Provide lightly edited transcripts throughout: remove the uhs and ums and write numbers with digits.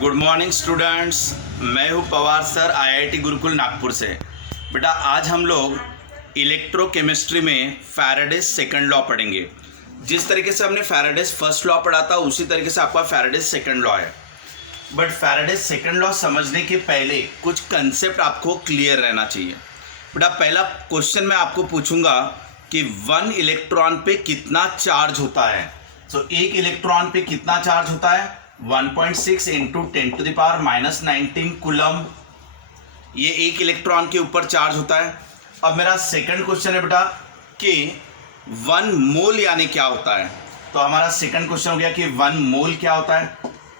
Good morning students. मैं हूं Pawar sir, IIT Gurukul Nagpur से। बेटा आज हम लोग इलेक्ट्रोकेमिस्ट्री में फैराडेज सेकंड लॉ पढ़ेंगे। जिस तरीके से हमने फैराडेज फर्स्ट लॉ पढ़ा था उसी तरीके से आपका फैराडेज सेकंड लॉ है। बट फैराडेज सेकंड लॉ समझने के पहले कुछ कंसेप्ट आपको क्लियर रहना चाहिए। बेटा पहला क्वेश्चन मैं आपको पूछूंगा कि 1 इलेक्ट्रॉन पे कितना चार्ज होता है। तो एक इलेक्ट्रॉन पे कितना चार्ज होता है? 1.6 इंटू 10⁻⁻19 कूलम। ये एक इलेक्ट्रॉन के ऊपर चार्ज होता है। अब मेरा सेकंड क्वेश्चन है बेटा कि 1 मोल यानी क्या होता है। तो हमारा सेकंड क्वेश्चन हो गया कि 1 मोल क्या होता है।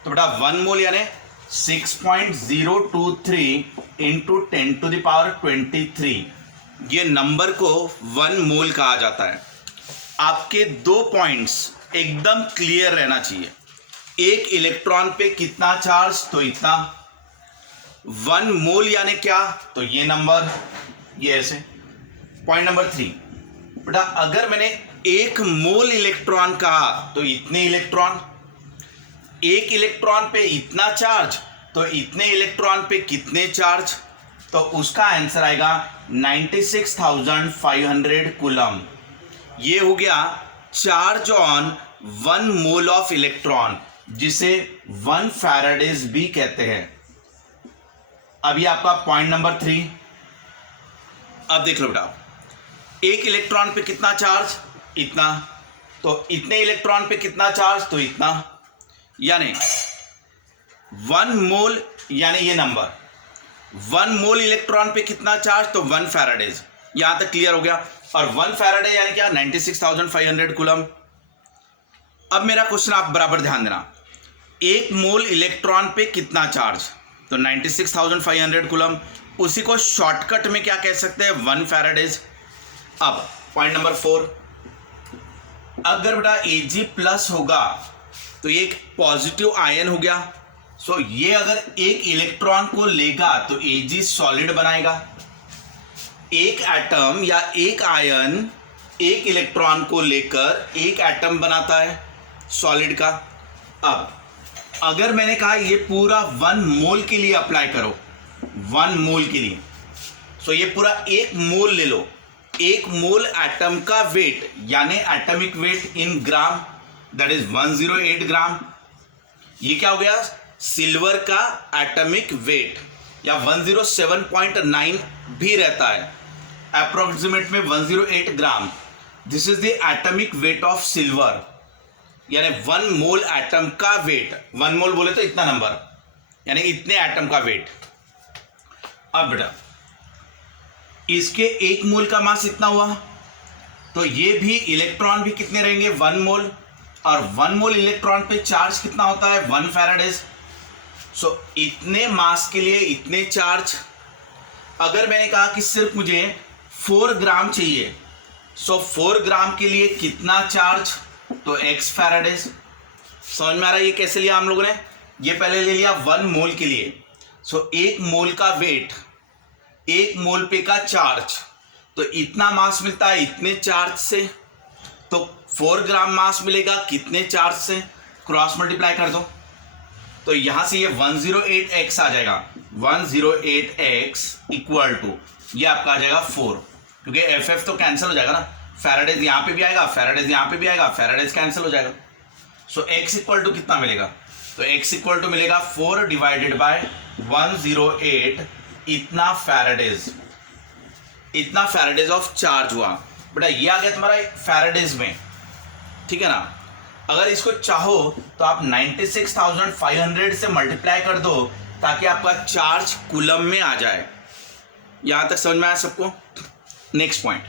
तो बेटा 1 मोल यानी 6.023 इंटू 10⁻23। ये नंबर को 1 मोल कहा जाता है। आपके 2 पॉइंट्स एकदम क्लियर रहना चाहिए। एक इलेक्ट्रॉन पे कितना चार्ज, तो इतना। 1 मोल यानी क्या, तो ये नंबर, ये ऐसे। पॉइंट नंबर 3 बेटा अगर मैंने 1 मोल इलेक्ट्रॉन कहा तो इतने इलेक्ट्रॉन। एक इलेक्ट्रॉन पे इतना चार्ज तो इतने इलेक्ट्रॉन पे कितने चार्ज, तो उसका आंसर आएगा 96,500 कूलम। ये हो गया charge on 1 mole of electron, जिसे 1 फैराडेज भी कहते हैं। अभी आपका पॉइंट नंबर 3। अब देख लो बेटा, एक इलेक्ट्रॉन पे कितना चार्ज, इतना। तो इतने इलेक्ट्रॉन पे कितना चार्ज, तो इतना। यानी 1 मोल यानी ये नंबर। 1 मोल इलेक्ट्रॉन पे कितना चार्ज, तो 1 फैराडेज। यहां तक क्लियर हो गया। और 1 फैराडे यानी क्या, 96,500 कूलम। अब मेरा क्वेश्चन आप बराबर ध्यान देना। 1 मोल इलेक्ट्रॉन पे कितना चार्ज, तो 96,500 कूलम। उसी को शॉर्टकट में क्या कह सकते हैं, 1 फैराडेज। अब पॉइंट नंबर 4, अगर बेटा Ag प्लस होगा तो ये एक पॉजिटिव आयन हो गया। सो ये अगर एक इलेक्ट्रॉन को लेगा तो Ag सॉलिड बनाएगा। एक एटम या एक आयन एक इलेक्ट्रॉन को लेकर एक एटम बनाता है सॉलिड का। अब अगर मैंने कहा ये पूरा 1 मोल के लिए अप्लाई करो, 1 मोल के लिए, सो ये पूरा 1 मोल ले लो। 1 मोल एटम का वेट यानी atomic weight in gram, that is 108 ग्राम। ये क्या हो गया, सिल्वर का एटॉमिक वेट, या 107.9 भी रहता है, अप्रोक्सीमेट में 108 gram. This is the atomic weight of silver, यानी 1 मोल एटम का वेट। 1 मोल बोले तो इतना नंबर, यानी इतने एटम का वेट। अब बेटा इसके 1 मोल का मास इतना हुआ, तो ये भी इलेक्ट्रॉन भी कितने रहेंगे, 1 मोल। और 1 मोल इलेक्ट्रॉन पे चार्ज कितना होता है, 1 फैराडेज। सो इतने मास के लिए इतने चार्ज। अगर मैंने कहा कि सिर्फ मुझे 4 ग्राम चाहिए, सो 4 ग्राम के लिए कितना चार्ज, तो x फैराडेज। समझ में आ रहा है ये कैसे लिया हम लोगों ने। ये पहले ले लिया 1 मोल के लिए। सो 1 मोल का वेट, 1 मोल पे का चार्ज, तो इतना मास मिलता है इतने चार्ज से। तो 4 ग्राम मास मिलेगा कितने चार्ज से, क्रॉस मल्टीप्लाई कर दो। तो यहां से ये 108x आ जाएगा। 108x इक्वल टू ये आपका आ जाएगा 4, क्योंकि FF तो कैंसिल हो जाएगा ना। फैराडेज यहां पे भी आएगा, फैराडेज यहां पे भी आएगा, फैराडेज कैंसिल हो जाएगा। सो x इक्वल टू कितना मिलेगा, तो x इक्वल टू मिलेगा 4 डिवाइडेड बाय 108। इतना फैराडेज, इतना फैराडेज ऑफ चार्ज हुआ। बेटा ये आ गया तुम्हारा फैराडेज में, ठीक है ना। अगर इसको चाहो तो आप 96,500 से मल्टीप्लाई कर दो ताकि आपका चार्ज कूलम में आ जाए। यहां तक समझ में आया सबको। नेक्स्ट पॉइंट,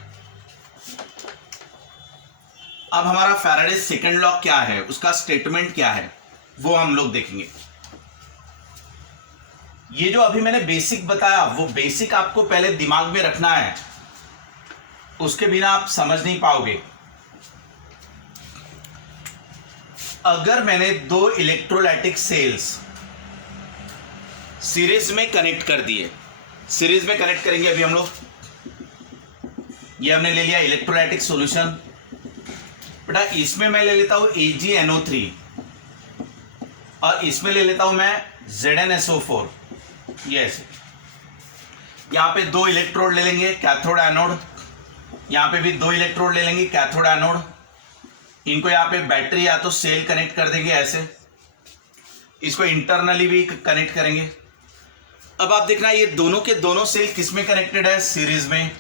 अब हमारा फैराडेज सेकंड लॉ क्या है, उसका स्टेटमेंट क्या है, वो हम लोग देखेंगे। ये जो अभी मैंने बेसिक बताया वो बेसिक आपको पहले दिमाग में रखना है, उसके बिना आप समझ नहीं पाओगे। अगर मैंने 2 इलेक्ट्रोलाइटिक सेल्स सीरीज में कनेक्ट कर दिए, सीरीज में कनेक्ट करेंगे अभी हम लोग। ये हमने ले लिया इलेक्ट्रोलाइटिक सॉल्यूशन। बेटा इसमें मैं ले लेता हूं AgNO3। और इसमें ले लेता हूं मैं ZnSO4, ये ऐसे। यहां पे 2 इलेक्ट्रोड ले लेंगे, कैथोड एनोड। यहां पे भी 2 इलेक्ट्रोड ले लेंगे, कैथोड एनोड। इनको यहां पे बैटरी या तो सेल कनेक्ट कर देंगे ऐसे, इसको इंटरनली भी कनेक्ट करेंगे। अब आप देखना ये दोनों के दोनों सेल किस में कनेक्टेड है, सीरीज में।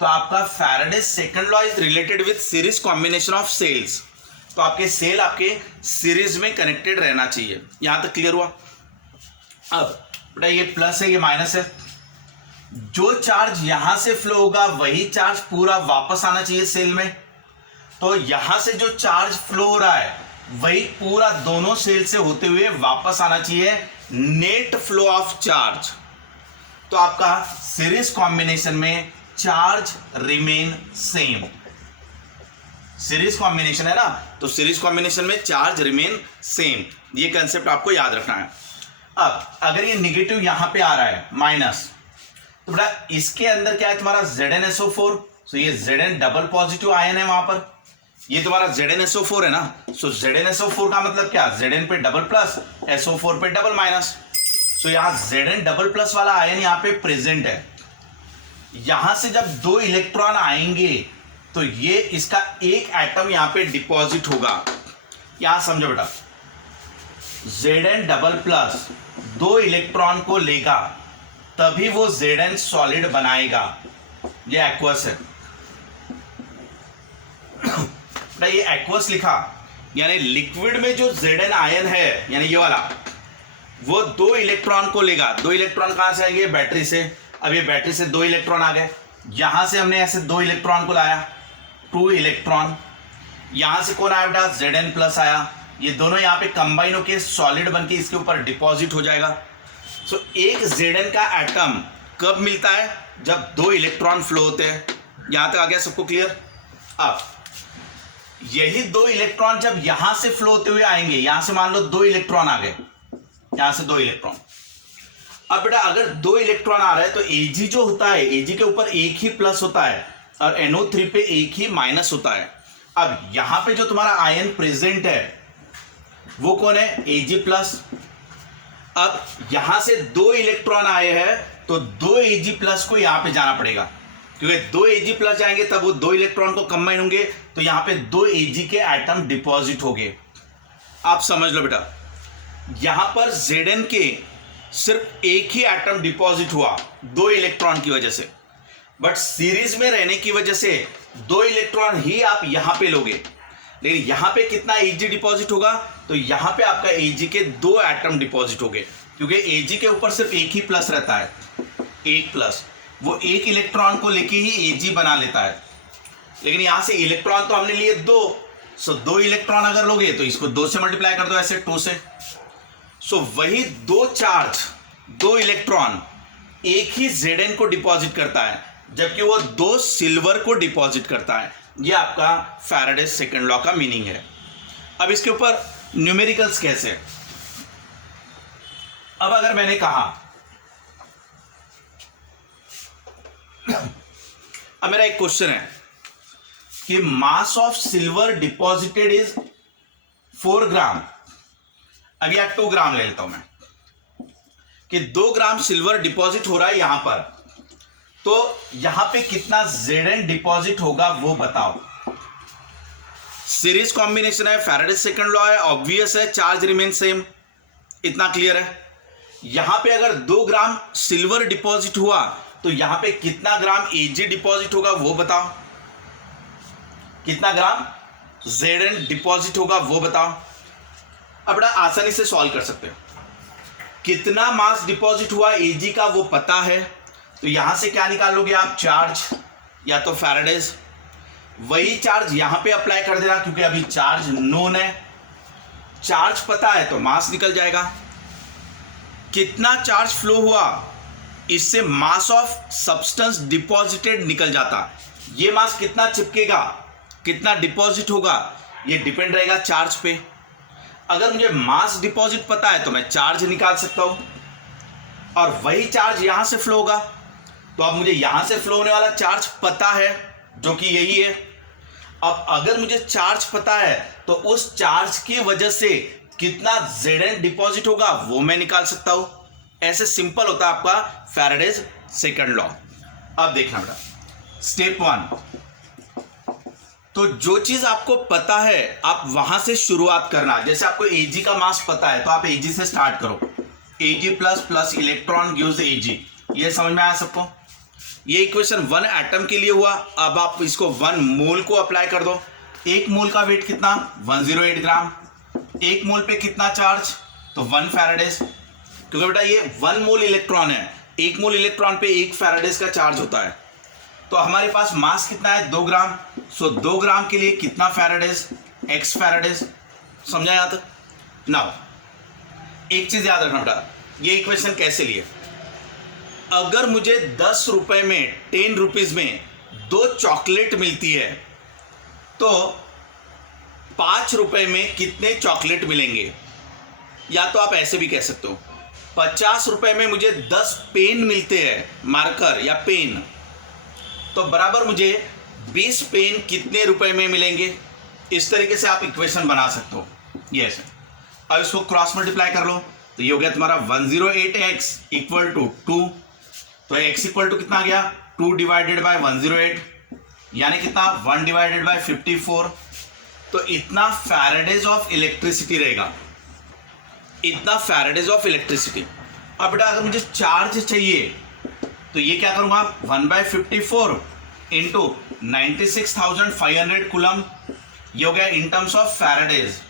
तो आपका Faraday's second law is related with series combination of cells. तो आपके सेल आपके सीरीज में कनेक्टेड रहना चाहिए। यहां तक क्लियर हुआ। अब बेटा ये प्लस है, ये माइनस है। जो चार्ज यहां से फ्लो होगा वही चार्ज पूरा वापस आना चाहिए सेल में। तो यहां से जो चार्ज फ्लो हो रहा है वही पूरा दोनों सेल से होते हुए वापस आना चाहिए, नेट फ्लो ऑफ चार्ज। तो आपका सीरीज कॉम्बिनेशन में charge remain same. Series combination है ना, तो सीरीज कॉम्बिनेशन में चार्ज रिमेन सेम, ये कंसेप्ट आपको याद रखना है। अब अगर ये निगेटिव यहां पे आ रहा है माइनस, तो बेटा इसके अंदर क्या है तुम्हारा ZnSO4, तो ये Zn डबल पॉजिटिव आयन है वहां पर, ये तुम्हारा ZnSO4 है ना। सो ZnSO4 का मतलब क्या, Zn पे डबल प्लस, SO4 पे डबल माइनस। सो यहां Zn डबल प्लस वाला आयन यहां पे प्रेजेंट है। यहां से जब 2 इलेक्ट्रॉन आएंगे तो ये इसका एक एटम यहां पे डिपॉजिट होगा। यहां समझो बेटा, Zn डबल प्लस 2 इलेक्ट्रॉन को लेगा तभी वो Zn सॉलिड बनाएगा। ये एक्वस है बेटा, ये एक्वस लिखा यानी लिक्विड में जो Zn आयन है यानी ये वाला, वो 2 इलेक्ट्रॉन को लेगा। 2 इलेक्ट्रॉन कहां से आएंगे, बैटरी से। अब ये बैटरी से 2 इलेक्ट्रॉन आ गए, यहां से हमने ऐसे 2 इलेक्ट्रॉन को लाया, 2 इलेक्ट्रॉन। यहां से कौन आया बेटा, Zn प्लस आया। ये दोनों यहां पे कंबाइन होकर सॉलिड बनके इसके ऊपर डिपॉजिट हो जाएगा। सो एक Zn का एटम कब मिलता है, जब 2 इलेक्ट्रॉन फ्लो होते हैं। यहां तक आ गया सबको क्लियर। अब यही 2 इलेक्ट्रॉन जब यहां से फ्लो होते हुए आएंगे, यहां से मान लो 2 इलेक्ट्रॉन आ गए, यहां से 2 इलेक्ट्रॉन। अब बेटा अगर 2 इलेक्ट्रॉन आ रहा है तो Ag जो होता है, Ag के ऊपर एक ही प्लस होता है और NO3 पे एक ही माइनस होता है। अब यहां पे जो तुम्हारा आयन प्रेजेंट है वो कौन है, Ag प्लस। अब यहां से 2 इलेक्ट्रॉन आए हैं तो 2 Ag प्लस को यहां पे जाना पड़ेगा, क्योंकि 2 Ag प्लस जाएंगे तब वो 2 इलेक्ट्रॉन को कंबाइन होंगे, तो यहां पे 2 Ag के एटम डिपॉजिट होंगे। आप समझ लो बेटा, यहां पर Zn के सिर्फ एक ही एटम डिपॉजिट हुआ 2 इलेक्ट्रॉन की वजह से, बट सीरीज में रहने की वजह से 2 इलेक्ट्रॉन ही आप यहां पे लोगे। लेकिन यहां पे कितना Ag डिपॉजिट होगा, तो यहां पे आपका Ag के 2 एटम डिपॉजिट हो गए, क्योंकि Ag के ऊपर सिर्फ एक ही प्लस रहता है, एक प्लस। वो एक इलेक्ट्रॉन को लेके ही Ag बना लेता है। लेकिन यहां से इलेक्ट्रॉन तो हमने लिए 2, सो 2 इलेक्ट्रॉन अगर लोगे तो इसको 2 से मल्टीप्लाई कर दो, ऐसे 2 से। सो वही 2 चार्ज, 2 इलेक्ट्रॉन एक ही Zn को डिपॉजिट करता है, जबकि वो 2 सिल्वर को डिपॉजिट करता है। ये आपका फैराडेज सेकंड लॉ का मीनिंग है। अब इसके ऊपर न्यूमेरिकल्स कैसे। अब अगर मैंने कहा, अब मेरा एक क्वेश्चन है कि mass of silver deposited is 4 ग्राम। अब या 2 ग्राम ले लेता हूं मैं, कि 2 ग्राम सिल्वर डिपॉजिट हो रहा है यहां पर, तो यहां पे कितना Zn डिपॉजिट होगा वो बताओ। सीरीज कॉम्बिनेशन है, फैराडेज सेकंड लॉ है, ऑब्वियस है, चार्ज रिमेन सेम, इतना क्लियर है। यहां पे अगर 2 ग्राम सिल्वर डिपॉजिट हुआ तो यहां पे कितना ग्राम Ag डिपॉजिट होगा वो बताओ, कितना ग्राम Zn डिपॉजिट होगा वो बताओ। अब बड़ा आसानी से सॉल्व कर सकते हो, कितना मास डिपॉजिट हुआ Ag का वो पता है, तो यहां से क्या निकालोगे आप, चार्ज या तो फैराडेज। वही चार्ज यहां पे अप्लाई कर देना, क्योंकि अभी चार्ज नोन है, चार्ज पता है तो मास निकल जाएगा। कितना चार्ज फ्लो हुआ, इससे मास ऑफ सब्सटेंस डिपॉजिटेड निकल जाता। ये मास कितना चिपकेगा, कितना डिपॉजिट होगा, ये डिपेंड रहेगा चार्ज पे। अगर मुझे मास डिपॉजिट पता है तो मैं चार्ज निकाल सकता हूं, और वही चार्ज यहां से फ्लो होगा, तो अब मुझे यहां से फ्लो होने वाला चार्ज पता है, जो कि यही है। अब अगर मुझे चार्ज पता है तो उस चार्ज की वजह से कितना Zn डिपॉजिट होगा वो मैं निकाल सकता हूं। ऐसे सिंपल होता है आपका फैराडेज सेकंड लॉ। अब देखना बेटा, स्टेप 1, तो जो चीज आपको पता है आप वहां से शुरुआत करना। जैसे आपको Ag का मास पता है तो आप Ag से स्टार्ट करो। Ag plus plus electron gives Ag, ये समझ में आया सबको? ये इक्वेशन 1 एटम के लिए हुआ। अब आप इसको 1 मोल को अप्लाई कर दो। 1 मोल का वेट कितना? 108 ग्राम। 1 मोल पे कितना चार्ज? तो 1 फैराडेज, क्योंकि बेटा ये 1 मोल इलेक्ट्रॉन है। 1 मोल इलेक्ट्रॉन पे 1 फैराडेज का चार्ज होता है। तो हमारे पास मास कितना है? 2 ग्राम। सो 2 ग्राम के लिए कितना फैराडेज? x Faraday's. समझा यहाँ तक? नाउ एक चीज याद रखना बेटा, ये इक्वेशन कैसे लिए? अगर मुझे 10 रुपए में 10 रुपीज में 2 चॉकलेट मिलती है तो 5 रुपए में कितने चॉकलेट मिलेंगे? या तो आप ऐसे भी कह सकते हो, 50 रुपए में मुझे 10 पेन मिलते हैं, मार्कर या पेन, तो बराबर मुझे 20 पेन कितने रुपए में मिलेंगे? इस तरीके से आप इक्वेशन बना सकते हो। यस, अब इसको क्रॉस मल्टीप्लाई कर लो तो ये हो गया तुम्हारा 108x इक्वल टू 2। तो x इक्वल टू कितना आ गया? 2 डिवाइडेड बाय 108, यानी कितना? 1 डिवाइडेड बाय 54। तो इतना फैराडेज ऑफ इलेक्ट्रिसिटी रहेगा, इतना फैराडेज ऑफ इलेक्ट्रिसिटी। अब बेटा अगर मुझे चार्ज चाहिए तो ये क्या करूंगा? 1/54 इंटू 96,500 कूलम, ये हो गया इन टर्म्स ऑफ फैराडेज,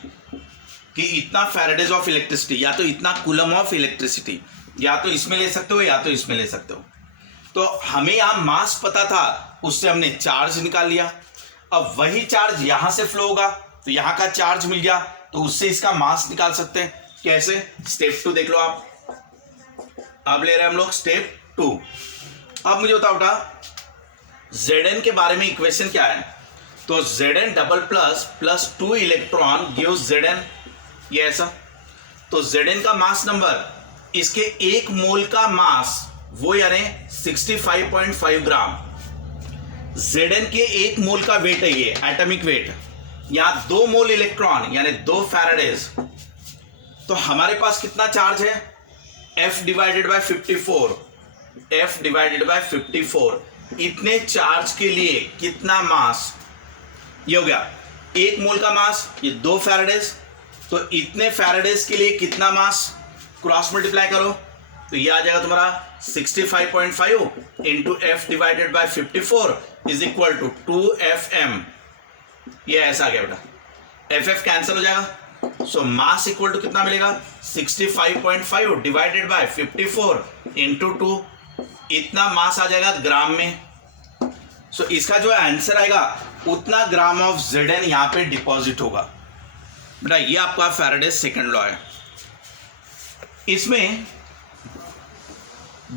कि इतना फैराडेज ऑफ इलेक्ट्रिसिटी, या तो इतना कूलम ऑफ इलेक्ट्रिसिटी, या तो इसमें ले सकते हो या तो इसमें ले सकते हो। तो हमें यहां मास पता था, उससे हमने चार्ज निकाल लिया। अब वही चार्ज यहां से फ्लो होगा तो यहां का चार्ज मिल गया, तो उससे इसका मास निकाल सकते हैं। कैसे? स्टेप 2 देख लो आप। अब ले रहे हैं हम लोग स्टेप 2। अब मुझे बताओ बेटा Zn के बारे में इक्वेशन क्या है? तो Zn double plus plus 2 electron gives Zn, ये ऐसा। तो Zn का मास नंबर, इसके 1 मोल का मास वो यानी 65.5 ग्राम। Zn के 1 मोल का वेट है ये, एटॉमिक वेट। यहां 2 मोल इलेक्ट्रॉन यानी 2 फैराडेज। तो हमारे पास कितना चार्ज है? F divided by 54, F divided by 54। इतने चार्ज के लिए कितना मास? ये हो गया 1 मोल का मास, ये 2 फैराडेज। तो इतने फैराडेज के लिए कितना मास? क्रॉस मल्टीप्लाई करो तो ये आ जाएगा तुम्हारा 65.5 into F divided by 54 is equal to 2Fm। ये ऐसा आ गया बेटा, FF कैंसिल हो जाएगा। सो मास इक्वल टू कितना मिलेगा? 65.5 डिवाइडेड बाय 54 इंटू 2, इतना मास आ जाएगा ग्राम में। सो इसका जो आंसर आएगा उतना ग्राम ऑफ Zn यहां पे डिपॉजिट होगा। बेटा ये आपका फैराडेज सेकंड लॉ है। इसमें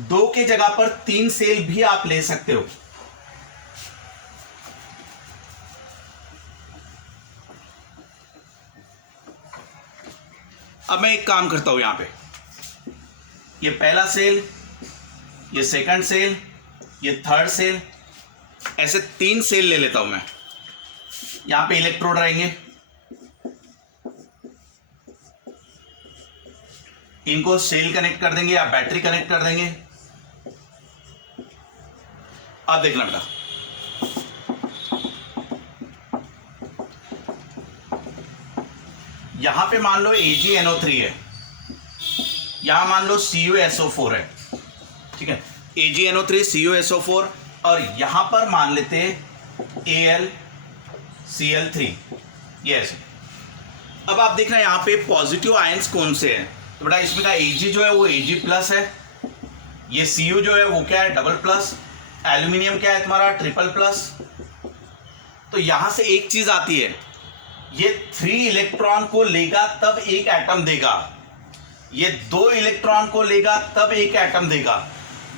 2 के जगह पर 3 सेल भी आप ले सकते हो। अब मैं एक काम करता हूं, यहां पे ये पहला सेल, ये सेकंड सेल, ये थर्ड सेल, ऐसे 3 सेल ले लेता हूं मैं। यहां पे इलेक्ट्रोड रहेंगे, इनको सेल कनेक्ट कर देंगे या बैटरी कनेक्ट कर देंगे। अब देखना बेटा, यहां पे मान लो AgNO3 है, यहां मान लो CuSO4 है, ठीक है, AgNO3 CuSO4, और यहां पर मान लेते AlCl3, ये ऐसे। अब आप देखना यहां पे पॉजिटिव आयंस कौन से हैं? तो बेटा इसमें का Ag जो है वो Ag प्लस है, ये Cu जो है वो क्या है? Double plus. एल्यूमिनियम क्या है तुम्हारा? Triple plus. तो यहां से एक चीज आती है, ये 3 इलेक्ट्रॉन को लेगा तब एक एटम देगा, ये 2 इलेक्ट्रॉन को लेगा तब एक एटम देगा,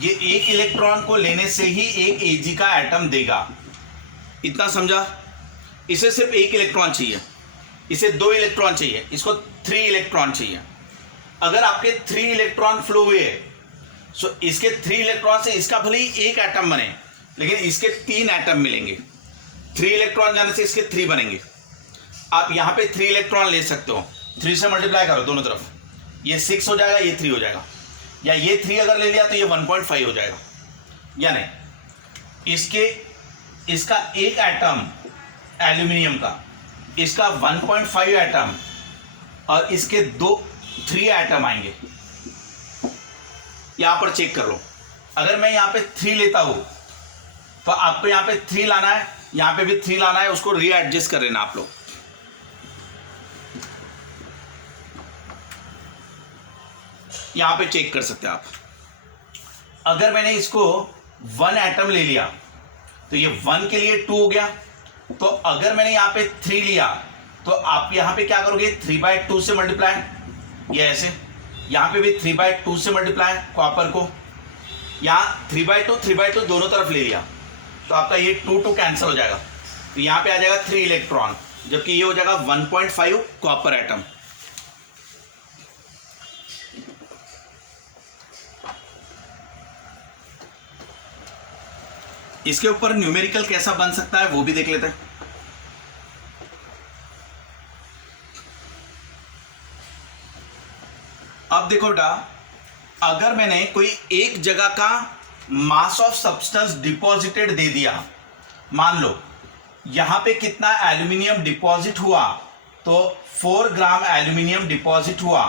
ये 1 इलेक्ट्रॉन को लेने से ही एक Ag का एटम देगा। इतना समझा? इसे सिर्फ 1 इलेक्ट्रॉन चाहिए, इसे 2 इलेक्ट्रॉन चाहिए, इसको 3 इलेक्ट्रॉन चाहिए। अगर आपके 3 इलेक्ट्रॉन फ्लो हुए सो इसके 3 इलेक्ट्रॉन से इसका भले ही एक एटम बने, लेकिन इसके 3 एटम मिलेंगे। 3 इलेक्ट्रॉन जाने से इसके 3 बनेंगे। आप यहां पे 3 इलेक्ट्रॉन ले सकते हो, 3 से मल्टीप्लाई करो दोनों तरफ, ये 6 हो जाएगा, ये 3 हो जाएगा, या ये 3 अगर ले लिया तो ये 1.5 हो जाएगा। यानी इसका एक एटम एल्यूमिनियम का, इसका 1.5 एटम और इसके 3 एटम आएंगे। यहां पर चेक कर लो, अगर मैं यहां पे 3 लेता हूं तो आपको यहां पे 3 लाना है, यहां पे भी 3 लाना है, उसको रीएडजस्ट कर लेना आप लोग। यहां पे चेक कर सकते हैं आप, अगर मैंने इसको 1 एटम ले लिया तो ये 1 के लिए 2 हो गया। तो अगर मैंने यहां पे 3 लिया तो आप यहां पे क्या करोगे, 3/2 से मल्टीप्लाई, ये ऐसे, यहां पे भी 3/2 से मल्टीप्लाई कॉपर को, यहां 3/2 दोनों तरफ ले लिया तो आपका ये 2 कैंसिल हो जाएगा, तो यहां पे आ जाएगा 3 इलेक्ट्रॉन, जबकि ये हो जाएगा 1.5 कॉपर एटम। इसके ऊपर न्यूमेरिकल कैसा बन सकता है वो भी देख लेते हैं। अब देखो बेटा, अगर मैंने कोई एक जगह का मास ऑफ सब्सटेंस डिपॉजिटेड दे दिया, मान लो यहां पे कितना एल्यूमिनियम डिपॉजिट हुआ, तो 4 ग्राम एल्यूमिनियम डिपॉजिट हुआ।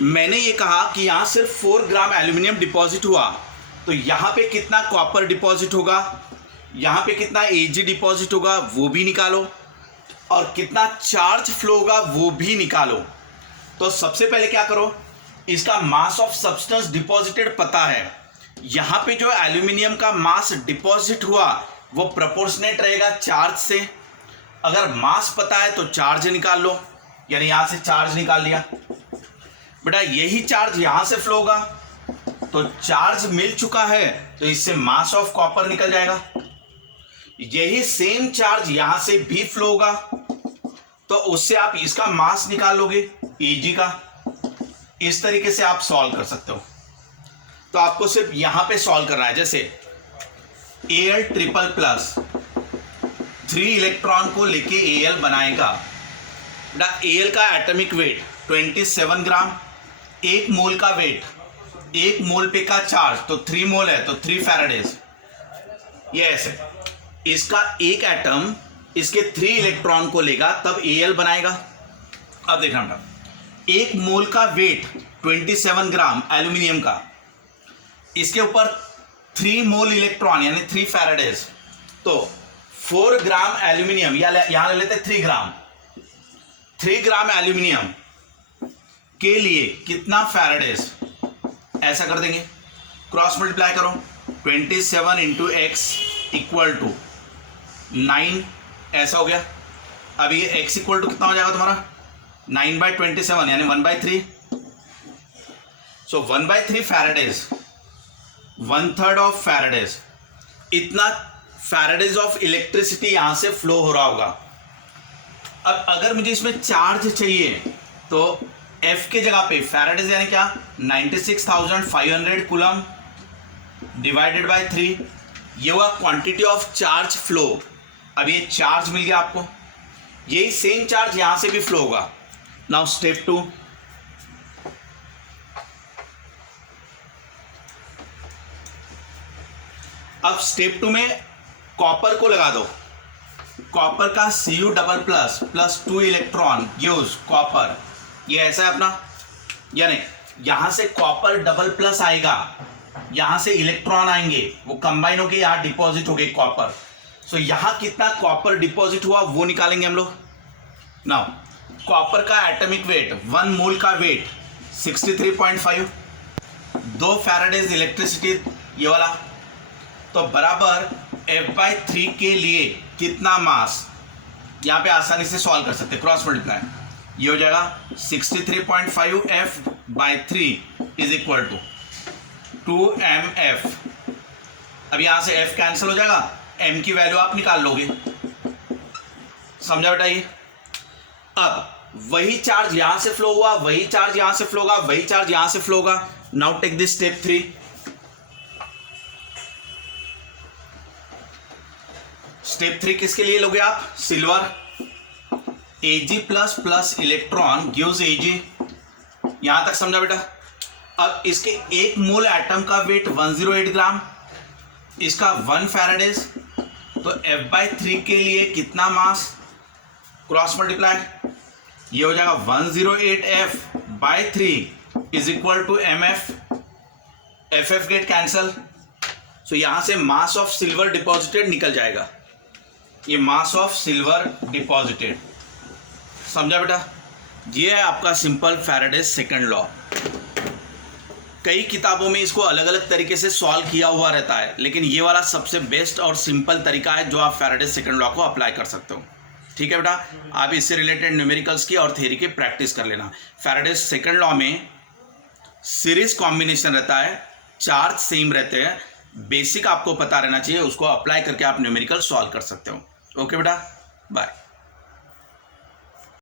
मैंने ये कहा कि यहां सिर्फ 4 ग्राम एल्यूमिनियम डिपॉजिट हुआ, तो यहां पे कितना कॉपर डिपॉजिट होगा, यहां पे कितना एजी डिपॉजिट होगा वो भी निकालो, और कितना चार्ज फ्लो होगा वो भी निकालो। तो सबसे पहले क्या करो, इसका मास ऑफ सब्सटेंस डिपॉजिटेड पता है, यहां पे जो एल्यूमिनियम का मास डिपॉजिट हुआ वो प्रोपोर्शनेट रहेगा चार्ज से। अगर मास पता है तो चार्ज निकाल लो, यानी यहां से चार्ज निकाल लिया। बेटा यही चार्ज यहां से फ्लो होगा, तो चार्ज मिल चुका है तो इससे मास ऑफ कॉपर निकल जाएगा। यही सेम चार्ज यहां से भी फ्लो होगा, तो उससे आप इसका मास निकाल लोगे Ag का। इस तरीके से आप सॉल्व कर सकते हो। तो आपको सिर्फ यहां पे सॉल्व करना है, जैसे Al ट्रिपल प्लस 3 इलेक्ट्रॉन को लेके Al बनाएगा। बेटा Al का एटॉमिक वेट 27 ग्राम, 1 मोल का वेट, 1 मोल पे का चार्ज तो 3 मोल है तो 3 फैराडेज। ये ऐसे इसका एक एटम इसके 3 इलेक्ट्रॉन को लेगा तब Al बनाएगा। अब देखना बेटा, 1 मोल का वेट 27 ग्राम एल्यूमिनियम का, इसके ऊपर 3 मोल इलेक्ट्रॉन यानी 3 फैराडेज, तो 4 ग्राम एल्यूमिनियम, यहां ले लेते 3 ग्राम, 3 ग्राम एल्यूमिनियम के लिए कितना फैराडेज, ऐसा कर देंगे, क्रॉस मल्टीप्लाई करो, 27 इंटू एक्स इक्वल टू 9, ऐसा हो गया। अब ये एक्स इक्वल टू कितना हो जाएगा तुम्हारा, 9/27 यानी 1/3। सो 1/3 फैराडेज, 1/3 ऑफ फैराडेज, इतना फैराडेज ऑफ इलेक्ट्रिसिटी यहां से फ्लो हो रहा होगा। अब अगर मुझे इसमें चार्ज चाहिए तो F के जगह पे फैराडेज यानी क्या, 96,500 कूलम डिवाइडेड बाय 3, ये हुआ क्वांटिटी ऑफ चार्ज फ्लो। अब ये चार्ज मिल गया आपको, यही सेम चार्ज यहां से भी फ्लो होगा। नाउ स्टेप 2, अब स्टेप 2 में कॉपर को लगा दो, कॉपर का Cu double plus plus 2 electron gives copper, ये ऐसा है अपना, यानी यहां से कॉपर डबल प्लस आएगा, यहां से इलेक्ट्रॉन आएंगे, वो कंबाइन होके यहां डिपॉजिट हो गए कॉपर। सो यहां कितना कॉपर डिपॉजिट हुआ वो निकालेंगे हम लोग। नाउ कॉपर का एटॉमिक वेट, 1 मोल का वेट 63.5, 2 फैराडेज इलेक्ट्रिसिटी ये वाला, तो बराबर F/3 के लिए कितना मास, यहां पे आसानी से सॉल्व कर सकते हैं, क्रॉस मल्टीप्लाई, ये हो जाएगा 63.5 F/3 is equal to 2mF। अब यहां से F कैंसिल हो जाएगा, M की वैल्यू आप निकाल लोगे, समझा बेटा ये। अब वही चार्ज यहां से फ्लो हुआ, वही चार्ज यहां से फ्लो होगा, वही चार्ज यहां से फ्लो होगा। Now take this step 3, step 3 किसके लिए लोगे आप, silver. Ag plus plus electron gives Ag। यहां तक समझा बेटा। अब इसके एक मोल एटम का वेट 108 ग्राम, इसका 1 फैराडेज, तो F/3 के लिए कितना मास, क्रॉस मल्टीप्लाई, ये हो जाएगा 108F/3 is equal to mf। FF get cancel, so यहां से मास ऑफ सिल्वर डिपॉजिटेड निकल जाएगा, ये मास ऑफ सिल्वर डिपॉजिटेड। समझा बेटा। ये है आपका सिंपल फैराडेज सेकंड लॉ। कई किताबों में इसको अलग अलग तरीके से सॉल्व किया हुआ रहता है, लेकिन ये वाला सबसे बेस्ट और सिंपल तरीका है जो आप फैराडेज सेकंड लॉ को अप्लाई कर सकते हो। ठीक है बेटा, आप इससे रिलेटेड न्यूमेरिकल्स की और थ्योरी की प्रैक्टिस कर लेना। फैराडेज सेकंड लॉ में सीरीज कॉम्बिनेशन रहता है, चार्ज सेम रहते हैं, बेसिक आपको पता रहना चाहिए, उसको अप्लाई करके आप न्यूमेरिकल सॉल्व कर सकते हो। ओके बेटा, बाय।